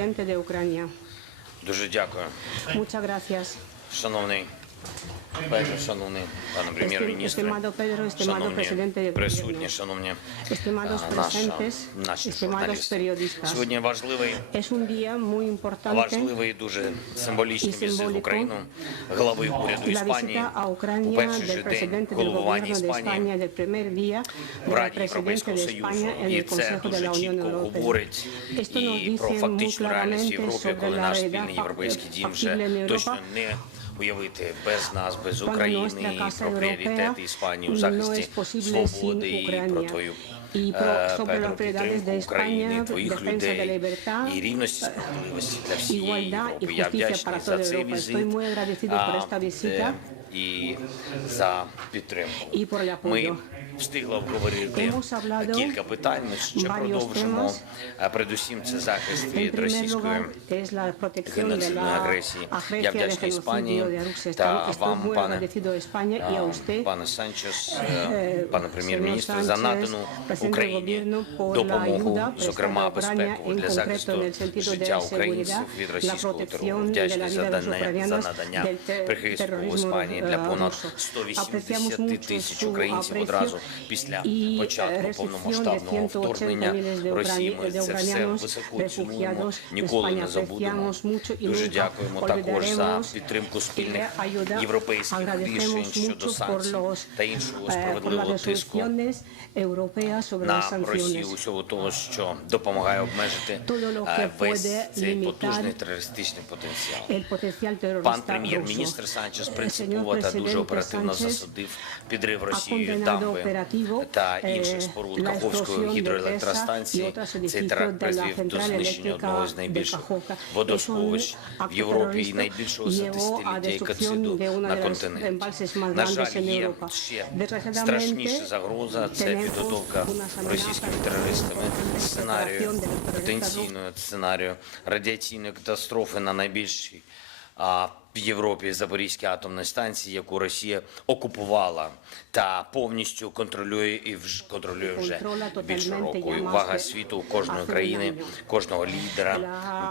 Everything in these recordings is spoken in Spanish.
presidente de Ucrania. Дуже дякую. Muchas gracias. Шановний Петро, шановний пане прем'єр-міністр, Estimado Pedro, estimado presidente шановні del присутні, Gobierno, шановні estimados presentes, наші estimados журналісти. periodistas. Сьогодні важливий і дуже символічний візит в Україну глави уряду Іспанії. У перший же день головування Іспанії в Раді Європейського Союзу. І це дуже чітко говорить і про фактичну реальність в Європі, коли наш спільний європейський дім вже точно не уявити без нас, без України, і про пріоритети Іспанії у захисті свободи і про твою Петро, підтримку України, твоїх людей і рівності, справедливості для всієї Європи. Я вдячний за цей візит і за підтримку. Ми встигли обговорити кілька питань, ми ще продовжимо. Передусім це захист від російської геноцидної агресії. Я вдячний Іспанії та вам, пане Санчес, пане прем'єр-міністр, за надану Україні допомогу, зокрема безпеку для захисту життя українців від російського терору. Вдячний за надання прихистку в Іспанії для понад 180 тисяч українців одразу після початку повномасштабного вторгнення Росії. Ми це все високо цінуємо, ніколи не забудемо. Дуже дякуємо також за підтримку спільних європейських рішень щодо санкцій та іншого справедливого тиску на Росію, усього того, що допомагає обмежити весь цей потужний терористичний потенціал. Пан прем'єр-міністр Санчес принципово та дуже оперативно засудив підрив Росією дамби та інших споруд Каховської гідроелектростанції. Цей теракт призвів до знищення одного з найбільших водосховищ в Європі і найбільшого за десятиліття екоциду на континенті. На жаль, є ще страшніша загроза – це підготовка російськими терористами потенційного сценарію радіаційної катастрофи на найбільшій в Європі Запорізькій атомній станції, яку Росія окупувала та повністю контролює вже більше року. І увага світу, кожної країни, кожного лідера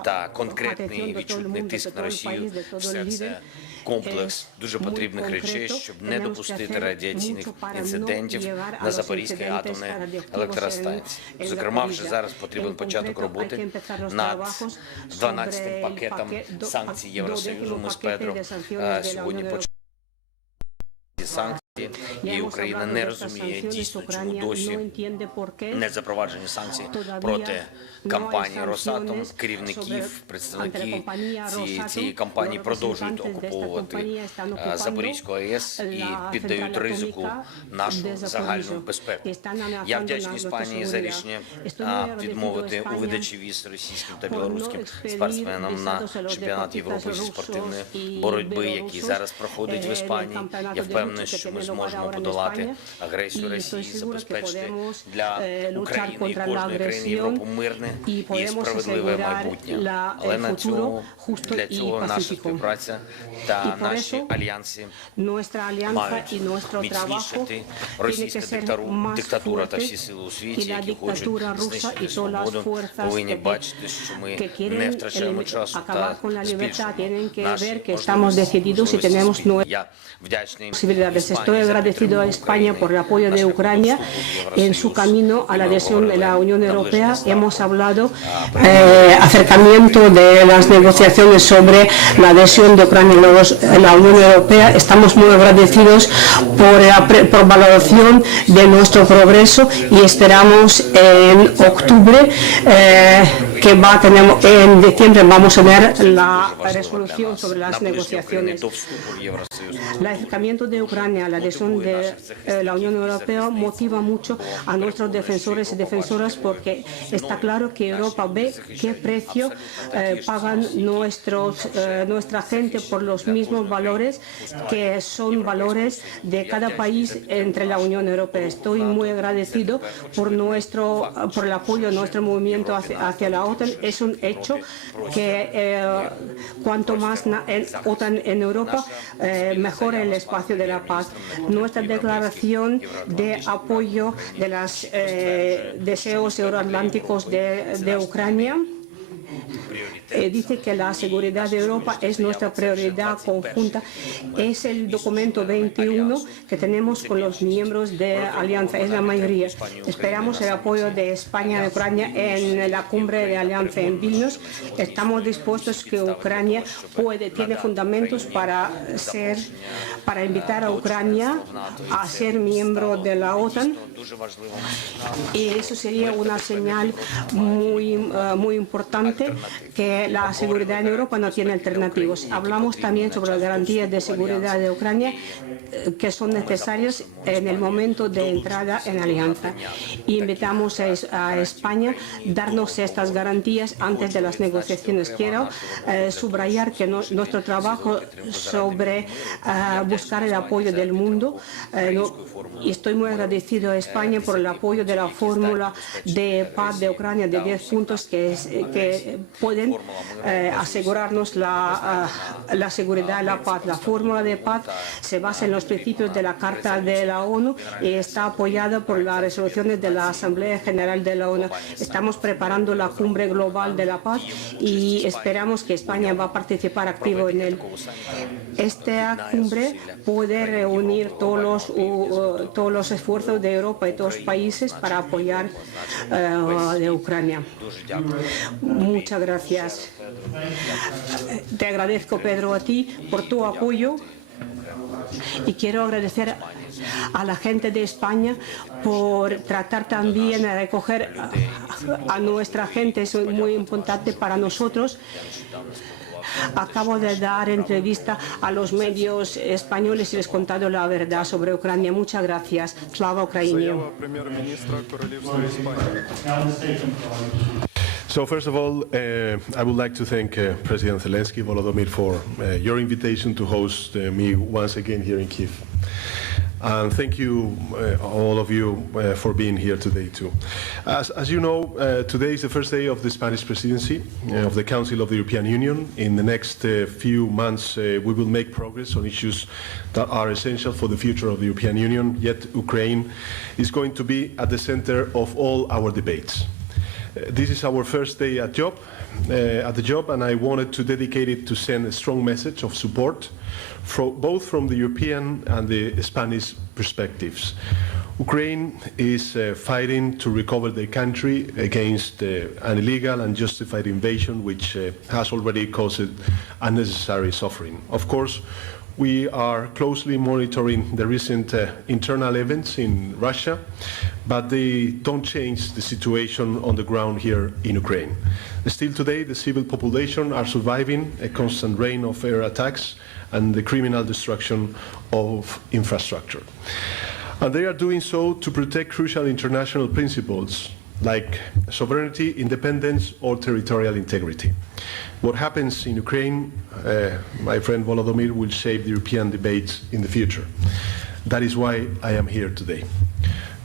та конкретний відчутний тиск на Росію – все це комплекс дуже потрібних речей, щоб не допустити радіаційних інцидентів на Запорізькій атомній електростанції. Зокрема, вже зараз потрібен початок роботи над 12-м пакетом санкцій Євросоюзу. Ми з Педро сьогодні почали санкції, і Україна не розуміє дійсно, чому досі не запроваджені санкції проти компанії «Росатом». Керівників, представники цієї компанії продовжують окуповувати Запорізьку АЕС і піддають ризику нашу загальну безпеку. Я вдячний Іспанії за рішення відмовити у видачі віз російським та білоруським спортсменам на чемпіонат Європи зі спортивної боротьби, який зараз проходить в Іспанії. Я впевнений, що ми зможемо подолати агресію Росії, забезпечити для України і кожної країни Європи мирне і справедливе майбутнє. Але для цього наша співпраця та наші альянси мають міцнішати. Російська диктатура та всі сили у світі, які хочуть знищити свободу, повинні бачити, що ми не втрачаємо часу та збільшуємо наші можливості. Я вдячний Estoy agradecido a España por el apoyo de Ucrania en su camino a la adhesión de la Unión Europea. Hemos hablado acercamiento de las negociaciones sobre la adhesión de Ucrania a la Unión Europea. Estamos muy agradecidos por valoración de nuestro progreso y esperamos en octubre en diciembre vamos a tener la resolución sobre las negociaciones. El acercamiento de Ucrania a la adhesión de la Unión Europea motiva mucho a nuestros defensores y defensoras, porque está claro que Europa ve qué precio pagan nuestra gente por los mismos valores que son valores de cada país entre la Unión Europea. Estoy muy agradecido por el apoyo a nuestro movimiento hacia la OTAN. Es un hecho que cuanto más OTAN en Europa, mejor el espacio de la paz. Nuestra declaración de apoyo de los deseos euroatlánticos de Ucrania dice que la seguridad de Europa es nuestra prioridad conjunta. Es el documento 21 que tenemos con los miembros de Alianza, es la mayoría. Esperamos el apoyo de España y Ucrania en la cumbre de Alianza en Vilnius. Estamos dispuestos que Ucrania tiene fundamentos para invitar a Ucrania a ser miembro de la OTAN, y eso sería una señal muy importante que la seguridad en Europa no tiene alternativas. Hablamos también sobre las garantías de seguridad de Ucrania que son necesarias en el momento de entrada en alianza. Invitamos a España a darnos estas garantías antes de las negociaciones. Quiero subrayar que nuestro trabajo sobre buscar el apoyo del mundo, y estoy muy agradecido a España por el apoyo de la fórmula de paz de Ucrania de 10 puntos que pueden asegurarnos la seguridad y la paz. La fórmula de paz se basa en los principios de la Carta de la ONU y está apoyada por las resoluciones de la Asamblea General de la ONU. Estamos preparando la cumbre global de la paz y esperamos que España va a participar activo en él. Esta cumbre puede reunir todos los esfuerzos de Europa y todos los países para apoyar a Ucrania. Muchas gracias. Te agradezco, Pedro, a ti por tu apoyo, y quiero agradecer a la gente de España por tratar también de recoger a nuestra gente. Es muy importante para nosotros. Acabo de dar entrevista a los medios españoles y les he contado la verdad sobre Ucrania. Muchas gracias. Slava Ukraini. So first of all, I would like to thank President Zelenski, Volodymyr, for your invitation to host me once again here in Kiev. And thank you, all of you, for being here today too. As you know, today is the first day of the Spanish presidency of the Council of the European Union. In the next few months, we will make progress on issues that are essential for the future of the European Union, yet Ukraine is going to be at the center of all our debates. This is our first day at the job, and I wanted to dedicate it to send a strong message of support, both from the European and the Spanish perspectives. Ukraine is fighting to recover the country against an illegal and justified invasion which has already caused unnecessary suffering. Of course, we are closely monitoring the recent internal events in Russia, but they don't change the situation on the ground here in Ukraine. Still today, the civil population are surviving a constant rain of air attacks and the criminal destruction of infrastructure. And they are doing so to protect crucial international principles like sovereignty, independence, or territorial integrity. What happens in Ukraine, my friend Volodymyr, will shape the European debates in the future. That is why I am here today.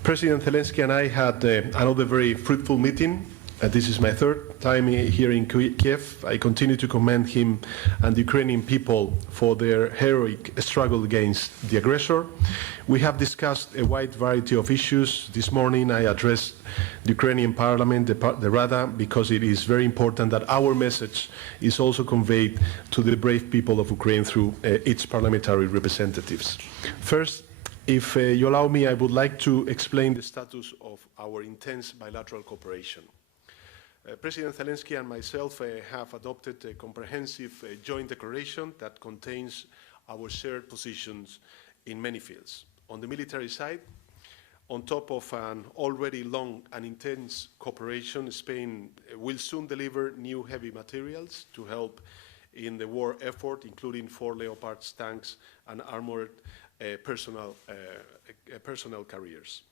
President Zelenski and I had another very fruitful meeting. This is my third time here in Kiev. I continue to commend him and the Ukrainian people for their heroic struggle against the aggressor. We have discussed a wide variety of issues. This morning I addressed the Ukrainian Parliament, the Rueda, because it is very important that our message is also conveyed to the brave people of Ukraine through its parliamentary representatives. First, if you allow me, I would like to explain the status of our intense bilateral cooperation. President Zelensky and myself have adopted a comprehensive joint declaration that contains our shared positions in many fields. On the military side, on top of an already long and intense cooperation, Spain will soon deliver new heavy materials to help in the war effort, including 4 Leopard tanks and armored personnel carriers.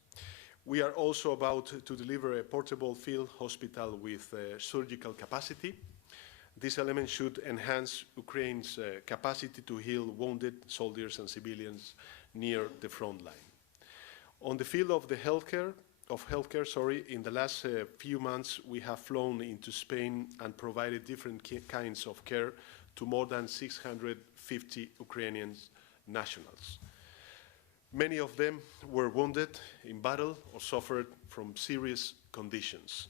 We are also about to deliver a portable field hospital with surgical capacity. This element should enhance Ukraine's capacity to heal wounded soldiers and civilians near the front line. On the field of healthcare, in the last few months we have flown into Spain and provided different kinds of care to more than 650 Ukrainian nationals. Many of them were wounded in battle or suffered from serious conditions.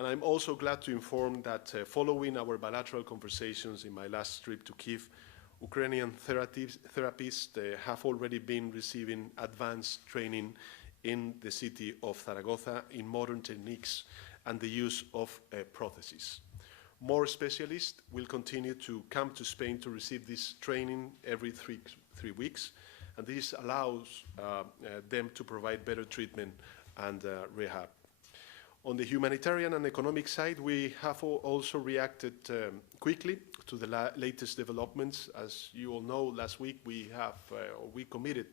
And I'm also glad to inform that following our bilateral conversations in my last trip to Kiev, Ukrainian therapists have already been receiving advanced training in the city of Zaragoza in modern techniques and the use of prostheses. More specialists will continue to come to Spain to receive this training every three weeks, and this allows them to provide better treatment and rehab. On the humanitarian and economic side, we have also reacted quickly to the latest developments. As you all know, last week we committed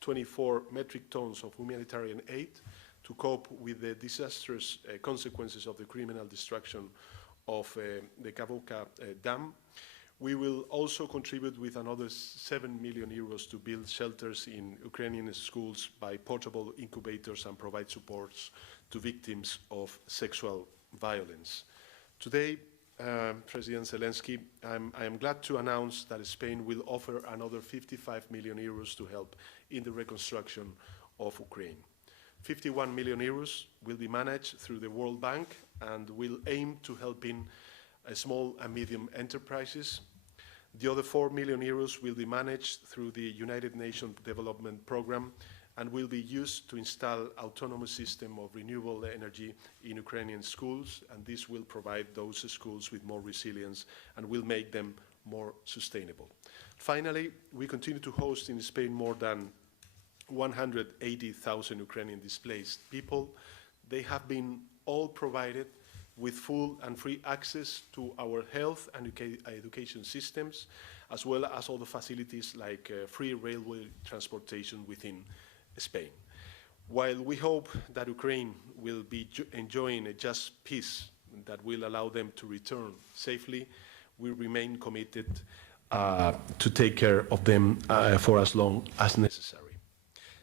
24 metric tons of humanitarian aid to cope with the disastrous consequences of the criminal destruction of the Kavovka Dam. We will also contribute with another 7 million euros to build shelters in Ukrainian schools by portable incubators and provide supports to victims of sexual violence. Today, President Zelensky, I am glad to announce that Spain will offer another 55 million euros to help in the reconstruction of Ukraine. 51 million euros will be managed through the World Bank and will aim to help in small and medium enterprises. The other 4 million euros will be managed through the United Nations Development Programme and will be used to install autonomous system of renewable energy in Ukrainian schools, and this will provide those schools with more resilience and will make them more sustainable. Finally, we continue to host in Spain more than 180,000 Ukrainian displaced people. They have been all provided with full and free access to our health and education systems, as well as all the facilities like free railway transportation within Spain. While we hope that Ukraine will be enjoying a just peace that will allow them to return safely, we remain committed to take care of them for as long as necessary.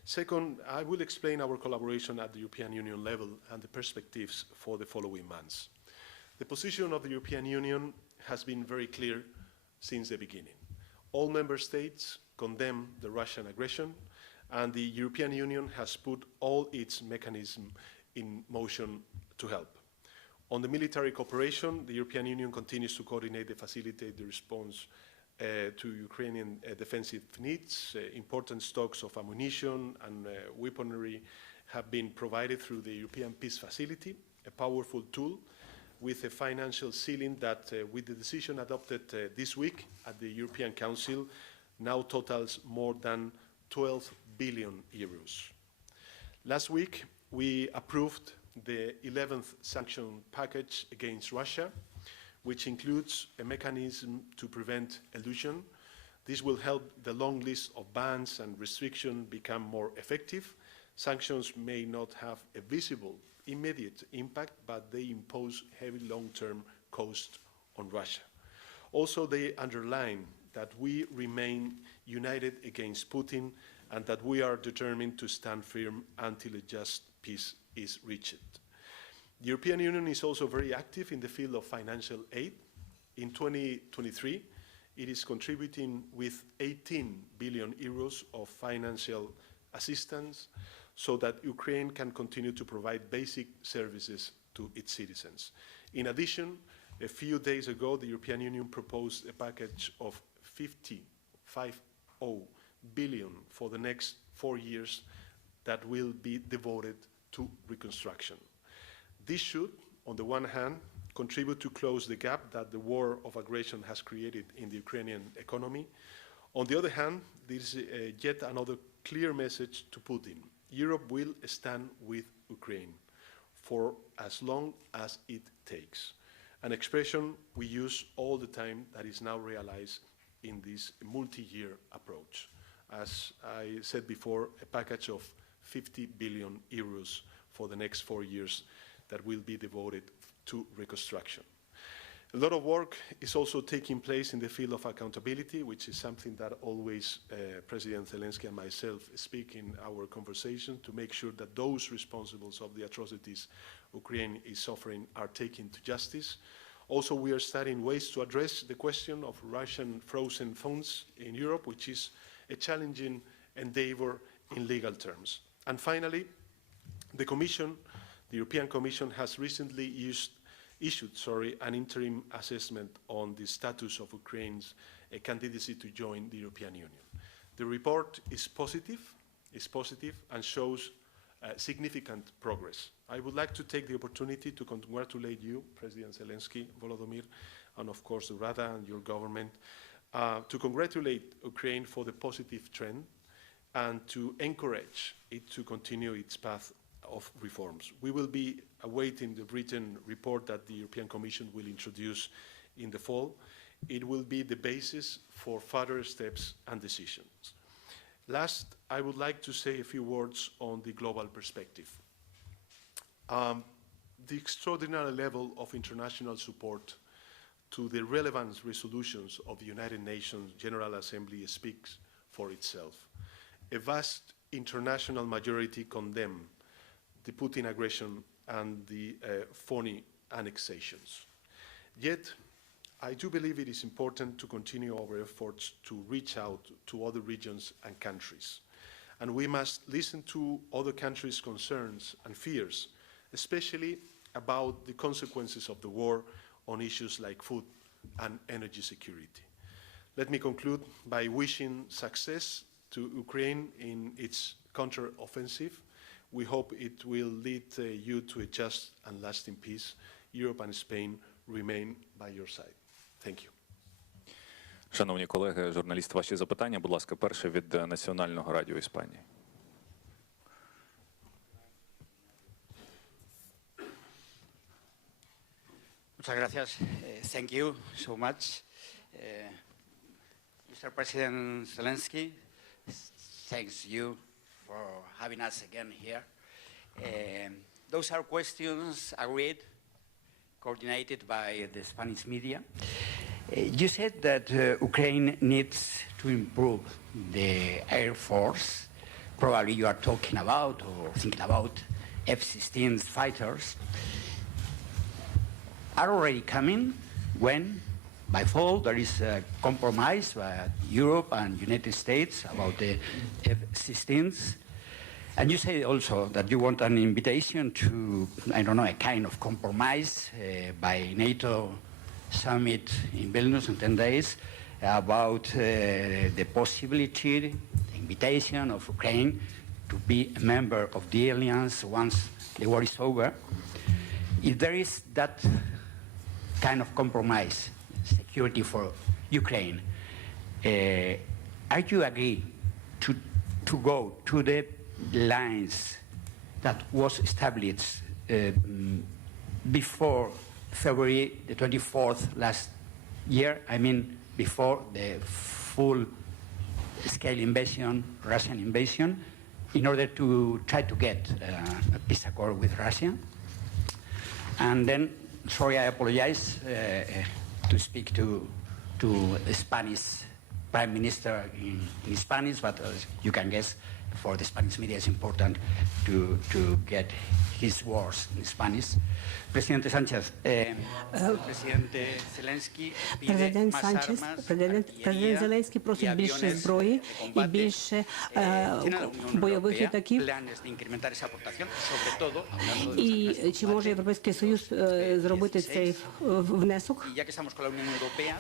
Second, I will explain our collaboration at the European Union level and the perspectives for the following months. The position of the European Union has been very clear since the beginning. All member states condemn the Russian aggression, and the European Union has put all its mechanisms in motion to help. On the military cooperation, the European Union continues to coordinate and facilitate the response to Ukrainian defensive needs. Important stocks of ammunition and weaponry have been provided through the European Peace Facility, a powerful tool with a financial ceiling that, with the decision adopted this week at the European Council, now totals more than 12 billion euros. Last week, we approved the 11th sanction package against Russia, which includes a mechanism to prevent elusion. This will help the long list of bans and restrictions become more effective. Sanctions may not have a visible, immediate impact, but they impose heavy long-term cost on Russia. Also, they underline that we remain united against Putin and that we are determined to stand firm until a just peace is reached. The European Union is also very active in the field of financial aid. In 2023, it is contributing with 18 billion euros of financial assistance so that Ukraine can continue to provide basic services to its citizens. In addition, a few days ago, the European Union proposed a package of 50 billion for the next 4 years that will be devoted to reconstruction. This should, on the one hand, contribute to close the gap that the war of aggression has created in the Ukrainian economy. On the other hand, this is yet another clear message to Putin. Europe will stand with Ukraine for as long as it takes. An expression we use all the time that is now realized in this multi-year approach. As I said before, a package of 50 billion euros for the next 4 years that will be devoted to reconstruction. A lot of work is also taking place in the field of accountability, which is something that always President Zelensky and myself speak in our conversation to make sure that those responsible of the atrocities Ukraine is suffering are taken to justice. Also, we are studying ways to address the question of Russian frozen funds in Europe, which is a challenging endeavor in legal terms. And finally, the European Commission has recently used issued an interim assessment on the status of Ukraine's candidacy to join the European Union. The report is positive and shows significant progress. I would like to take the opportunity to congratulate you, President Zelensky, Volodymyr, and of course Rueda and your government, to congratulate Ukraine for the positive trend and to encourage it to continue its path of reforms. We will be awaiting the written report that the European Commission will introduce in the fall. It will be the basis for further steps and decisions. Last, I would like to say a few words on the global perspective. The extraordinary level of international support to the relevant resolutions of the United Nations General Assembly speaks for itself. A vast international majority condemn the Putin aggression and the phony annexations. Yet, I do believe it is important to continue our efforts to reach out to other regions and countries. And we must listen to other countries' concerns and fears, especially about the consequences of the war on issues like food and energy security. Let me conclude by wishing success to Ukraine in its counter-offensive. We hope it will lead you to a just and lasting peace. Europe and Spain remain by your side. Thank you. Шановні колеги, журналісти, ваші запитання, будь ласка, перше від Національного радіо Іспанії. Muchas gracias. Thank you so much. Mr. President Zelensky, thanks you for having us again here. Those are questions agreed, coordinated by the Spanish media. You said that Ukraine needs to improve the Air Force. Probably you are talking about or thinking about F-16 fighters. Are already coming when, by fall, there is a compromise by Europe and United States about the F-16s. And you say also that you want an invitation to, I don't know, a kind of compromise by NATO summit in Vilnius in 10 days about the possibility, the invitation of Ukraine to be a member of the alliance once the war is over. If there is that kind of compromise, security for Ukraine, are you agree to go to the lines that was established before February the 24th last year? I mean, before the full-scale invasion, Russian invasion, in order to try to get a peace accord with Russia? And then, sorry, I apologize to speak to a Spanish Prime Minister in Spanish, but you can guess for the Spanish media it's important to get his words in Spanish. Presidente Sánchez, Presidente Zelensky Президент Sánchez, Президент Зеленський просить більше зброї і більше бойових літаків. І чи може Європейський Союз зробити цей внесок?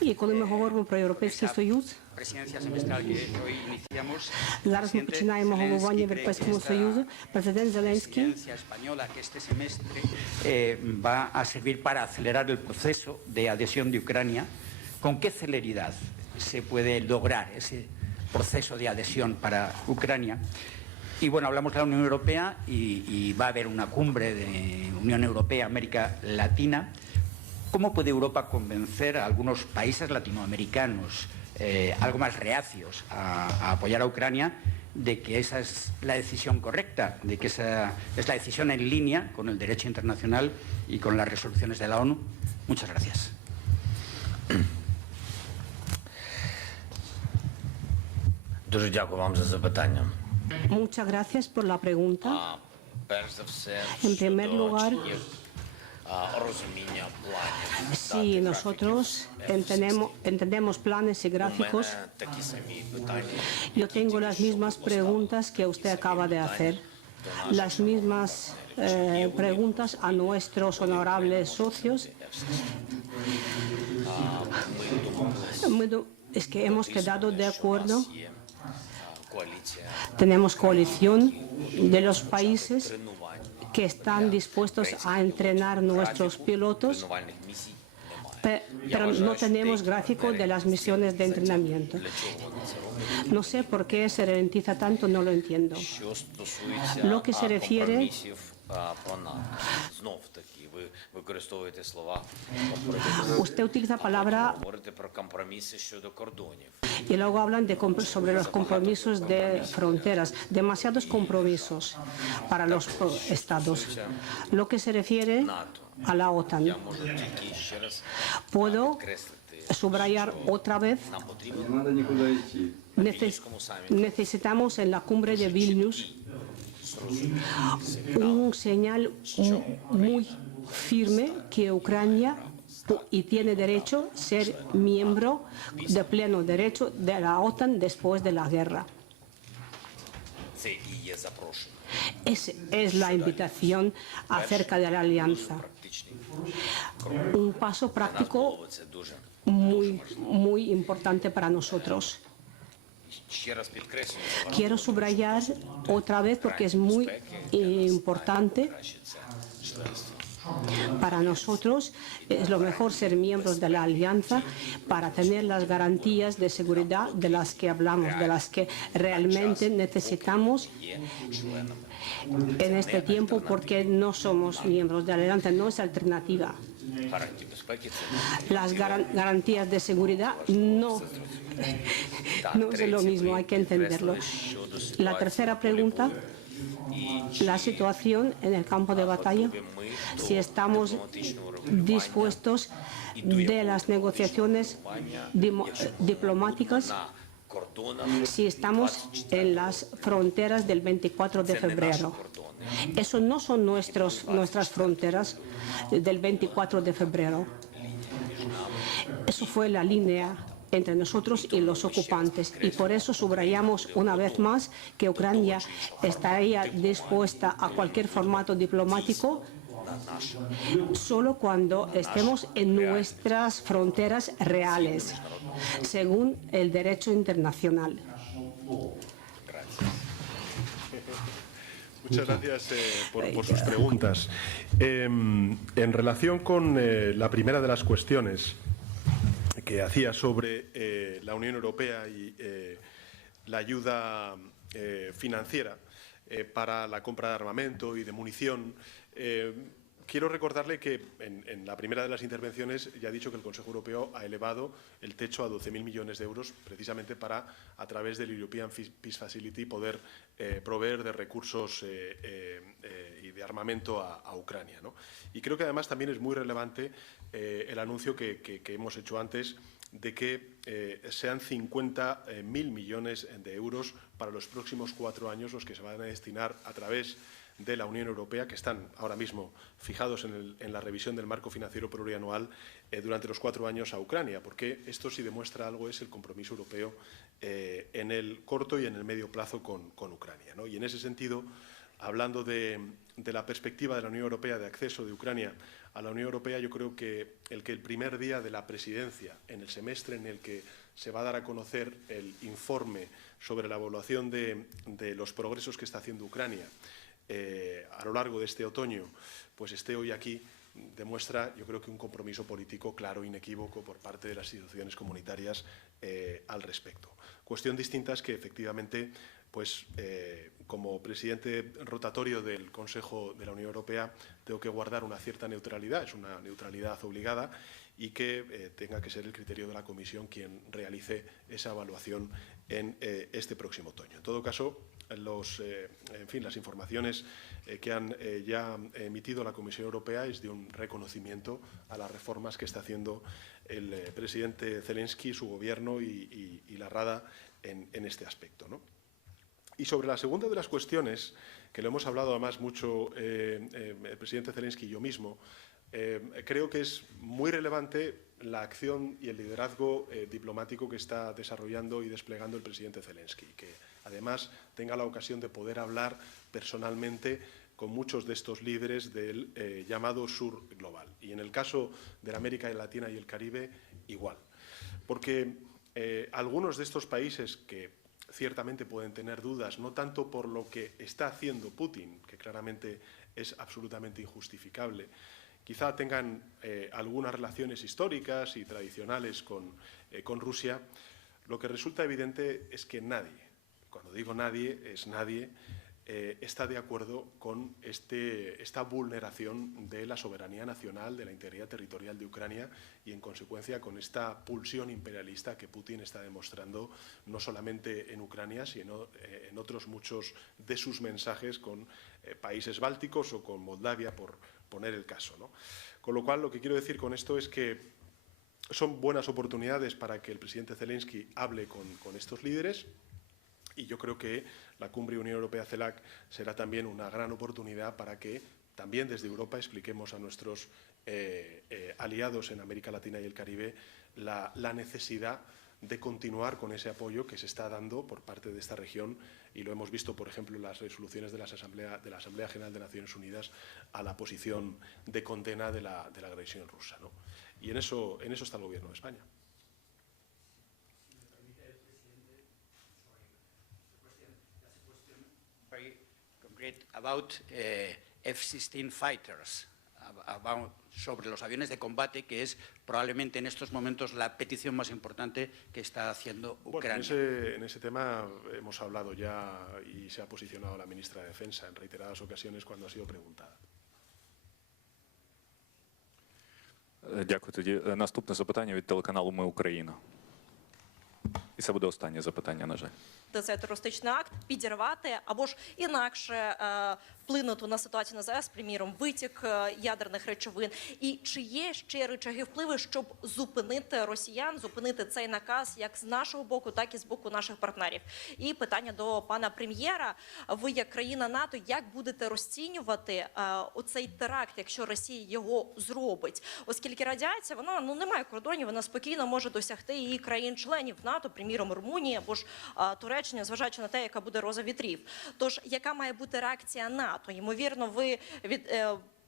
І коли ми говоримо про Європейський Союз, зараз ми починаємо головування в Європейському Союзу. Президент Зеленський va a servir para acelerar el proceso de adhesión de Ucrania. ¿Con qué celeridad se puede lograr ese proceso de adhesión para Ucrania? Y bueno, hablamos de la Unión Europea y va a haber una cumbre de Unión Europea, América Latina. ¿Cómo puede Europa convencer a algunos países latinoamericanos algo más reacios a apoyar a Ucrania de que esa es la decisión correcta, de que esa es la decisión en línea con el derecho internacional y con las resoluciones de la ONU? Muchas gracias. Дуже дякую вам за запитання. Muchas gracias por la pregunta. Перш за все, En primer lugar, розуміння планів. si nosotros entendemos planes y gráficos, Такі самі питання. yo tengo las mismas preguntas que usted acaba de hacer, las mismas preguntas a nuestros honorables socios Es que hemos quedado de acuerdo. Tenemos coalición de los países que están dispuestos a entrenar nuestros pilotos, pero no tenemos gráfico de las misiones de entrenamiento. No sé por qué se ralentiza tanto, no lo entiendo. Lo que se refiere usted utiliza palabra y luego hablan sobre los compromisos de fronteras, demasiados compromisos para los estados. Lo que se refiere a la OTAN. Puedo subrayar otra vez, necesitamos en la cumbre de Vilnius un señal muy firme que Ucrania y tiene derecho a ser miembro de pleno derecho de la OTAN después de la guerra. Esa es la invitación acerca de la alianza. Un paso práctico muy importante para nosotros. Quiero subrayar otra vez porque es muy importante para nosotros. Es lo mejor ser miembros de la alianza para tener las garantías de seguridad de las que hablamos, de las que realmente necesitamos en este tiempo, porque no somos miembros de la alianza, no es alternativa. Las garantías de seguridad no es lo mismo, hay que entenderlo. La tercera pregunta, la situación en el campo de batalla, si estamos dispuestos de las negociaciones diplomáticas, si estamos en las fronteras del 24 de febrero. Eso no son nuestras fronteras del 24 de febrero. Eso fue la línea entre nosotros y los ocupantes. Y por eso subrayamos una vez más que Ucrania estaría dispuesta a cualquier formato diplomático solo cuando estemos en nuestras fronteras reales, según el derecho internacional. Muchas gracias por sus preguntas. En relación con la primera de las cuestiones que hacía sobre la Unión Europea y la ayuda financiera para la compra de armamento y de munición, quiero recordarle que en la primera de las intervenciones ya he dicho que el Consejo Europeo ha elevado el techo a 12.000 millones de euros precisamente para, a través del European Peace Facility, poder proveer de recursos y de armamento a Ucrania, ¿no? Y creo que además también es muy relevante el anuncio que hemos hecho antes de que sean 50.000 millones de euros para los próximos 4 años los que se van a destinar a través de la Unión Europea, que están ahora mismo fijados en la revisión del marco financiero plurianual durante los 4 años a Ucrania, porque esto, si demuestra algo, es el compromiso europeo en el corto y en el medio plazo con Ucrania, ¿no? Y en ese sentido, hablando de la perspectiva de la Unión Europea de acceso de Ucrania a la Unión Europea, yo creo que el primer día de la presidencia, en el semestre en el que se va a dar a conocer el informe sobre la evaluación de los progresos que está haciendo Ucrania a lo largo de este otoño, pues esté hoy aquí, demuestra, yo creo que un compromiso político claro e inequívoco por parte de las instituciones comunitarias al respecto. Cuestión distinta es que, efectivamente, pues como presidente rotatorio del Consejo de la Unión Europea tengo que guardar una cierta neutralidad, es una neutralidad obligada, y que tenga que ser el criterio de la Comisión quien realice esa evaluación en este próximo otoño. En todo caso, las informaciones que han ya emitido la Comisión Europea es de un reconocimiento a las reformas que está haciendo el presidente Zelenski, su gobierno y la Rada en este aspecto, ¿no? Y sobre la segunda de las cuestiones, que lo hemos hablado además mucho el presidente Zelenski y yo mismo, creo que es muy relevante la acción y el liderazgo diplomático que está desarrollando y desplegando el presidente Zelenski, que además tenga la ocasión de poder hablar personalmente con muchos de estos líderes del llamado sur global. Y en el caso de la América Latina y el Caribe, igual. Porque algunos de estos países que ciertamente pueden tener dudas, no tanto por lo que está haciendo Putin, que claramente es absolutamente injustificable, quizá tengan algunas relaciones históricas y tradicionales con Rusia, lo que resulta evidente es que nadie, cuando digo nadie, es nadie, está de acuerdo con esta vulneración de la soberanía nacional, de la integridad territorial de Ucrania y, en consecuencia, con esta pulsión imperialista que Putin está demostrando no solamente en Ucrania, sino en otros muchos de sus mensajes con países bálticos o con Moldavia, por poner el caso, ¿no? Con lo cual, lo que quiero decir con esto es que son buenas oportunidades para que el presidente Zelensky hable con estos líderes. Y yo creo que la cumbre Unión Europea-CELAC será también una gran oportunidad para que también desde Europa expliquemos a nuestros aliados en América Latina y el Caribe la necesidad de continuar con ese apoyo que se está dando por parte de esta región, y lo hemos visto, por ejemplo, en las resoluciones de la Asamblea General de Naciones Unidas a la posición de condena de la agresión rusa, ¿no? Y en eso está el Gobierno de España. About F-16 fighters, sobre los aviones de combate, que es probablemente en estos momentos la petición más importante que está haciendo Ucrania. Bueno, en ese tema hemos hablado ya y se ha posicionado la ministra de Defensa en reiteradas ocasiones cuando ha sido preguntada. Дякую. Тоді наступне запитання від телеканалу «Ми Україна». І це буде останнє запитання, на жаль. Цей терористичний акт підірвати або ж інакше вплинути на ситуацію на ЗАЕС, приміром, витік ядерних речовин. І чи є ще рычаги впливу, щоб зупинити росіян, зупинити цей наказ як з нашого боку, так і з боку наших партнерів? І питання до пана прем'єра. Ви, як країна НАТО, як будете розцінювати оцей теракт, якщо Росія його зробить? Оскільки радіація, вона не має кордонів, вона спокійно може досягти і країн-членів НАТО, приміром, Румунії або ж Туреччини, зважаючи на те, яка буде роза вітрів. Тож, яка має бути реакція НАТО? Ймовірно,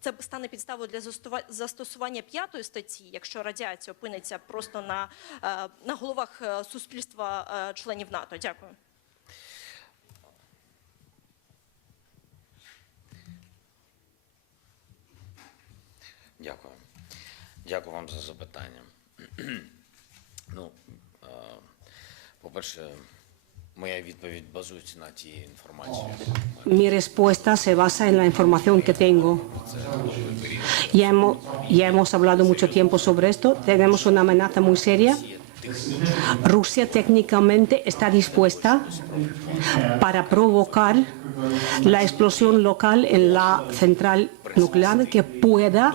це стане підставою для застосування 5-ї статті, якщо радіація опиниться просто на головах суспільства членів НАТО. Дякую. Дякую. Дякую вам за запитання. По-перше, моя відповідь базується на тій інформації. Mi respuesta se basa en la información que tengo. Ya hemos hablado mucho tiempo sobre esto. Tenemos una amenaza muy seria. Rusia técnicamente está dispuesta para provocar la explosión local en la central nuclear que pueda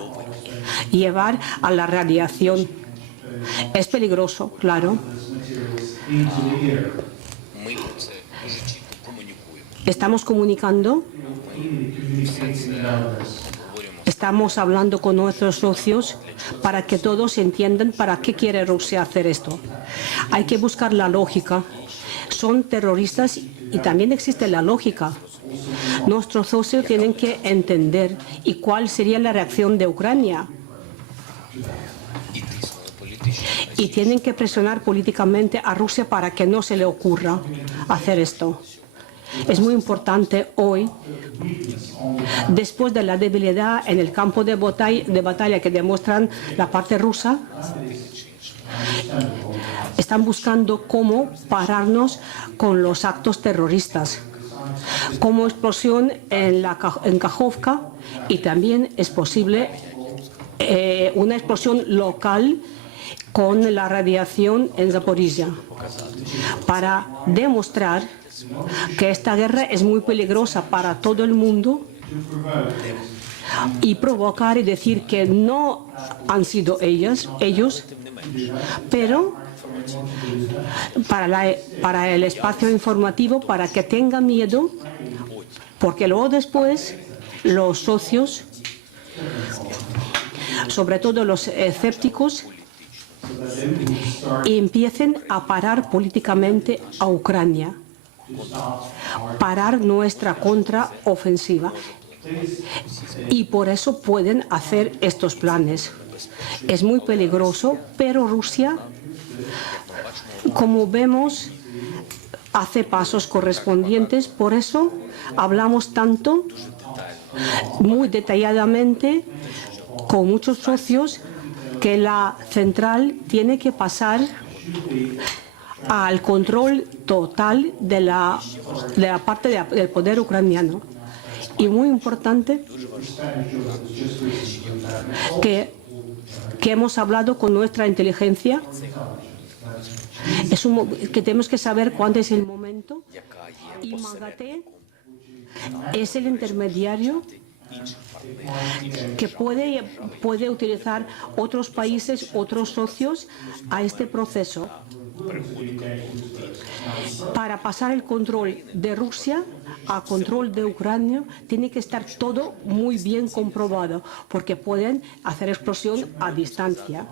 llevar a la radiación. Es peligroso, claro. Estamos comunicando, estamos hablando con nuestros socios para que todos entiendan para qué quiere Rusia hacer esto. Hay que buscar la lógica. Son terroristas y también existe la lógica. Nuestros socios tienen que entender y cuál sería la reacción de Ucrania. Y tienen que presionar políticamente a Rusia para que no se le ocurra hacer esto. Es muy importante hoy, después de la debilidad en el campo de batalla que demuestran la parte rusa, están buscando cómo pararnos con los actos terroristas, como explosión en Kajovka, y también es posible una explosión local con la radiación en Zaporizhia, para demostrar que esta guerra es muy peligrosa para todo el mundo y provocar y decir que no han sido ellos, pero para el espacio informativo, para que tengan miedo, porque luego después los socios, sobre todo los escépticos, empiecen a parar políticamente a Ucrania, parar nuestra contraofensiva. Y por eso pueden hacer estos planes. Es muy peligroso, pero Rusia, como vemos, hace pasos correspondientes. Por eso hablamos tanto, muy detalladamente, con muchos socios, que la central tiene que pasar al control total de la parte del poder ucraniano. Y muy importante que hemos hablado con nuestra inteligencia, que tenemos que saber cuándo es el momento, y MAGATE es el intermediario que puede utilizar otros países, otros socios a este proceso para pasar el control de Rusia a control de Ucrania. Tiene que estar todo muy bien comprobado, porque pueden hacer explosión a distancia.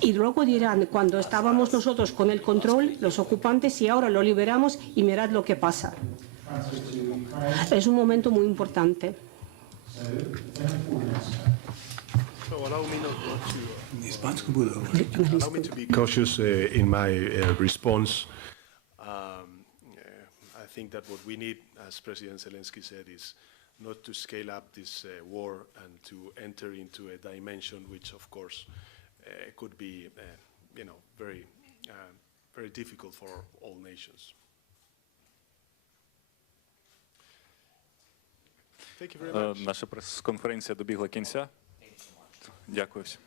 Y luego dirán, cuando estábamos nosotros con el control, los ocupantes, y ahora lo liberamos y mirad lo que pasa. Es un momento muy importante. Allow me to be cautious in my response. I think that what we need, as President Zelensky said, is not to scale up this war and to enter into a dimension which, of course, could be, very, very difficult for all nations. Наша прес-конференція добігла кінця. Дякую всім.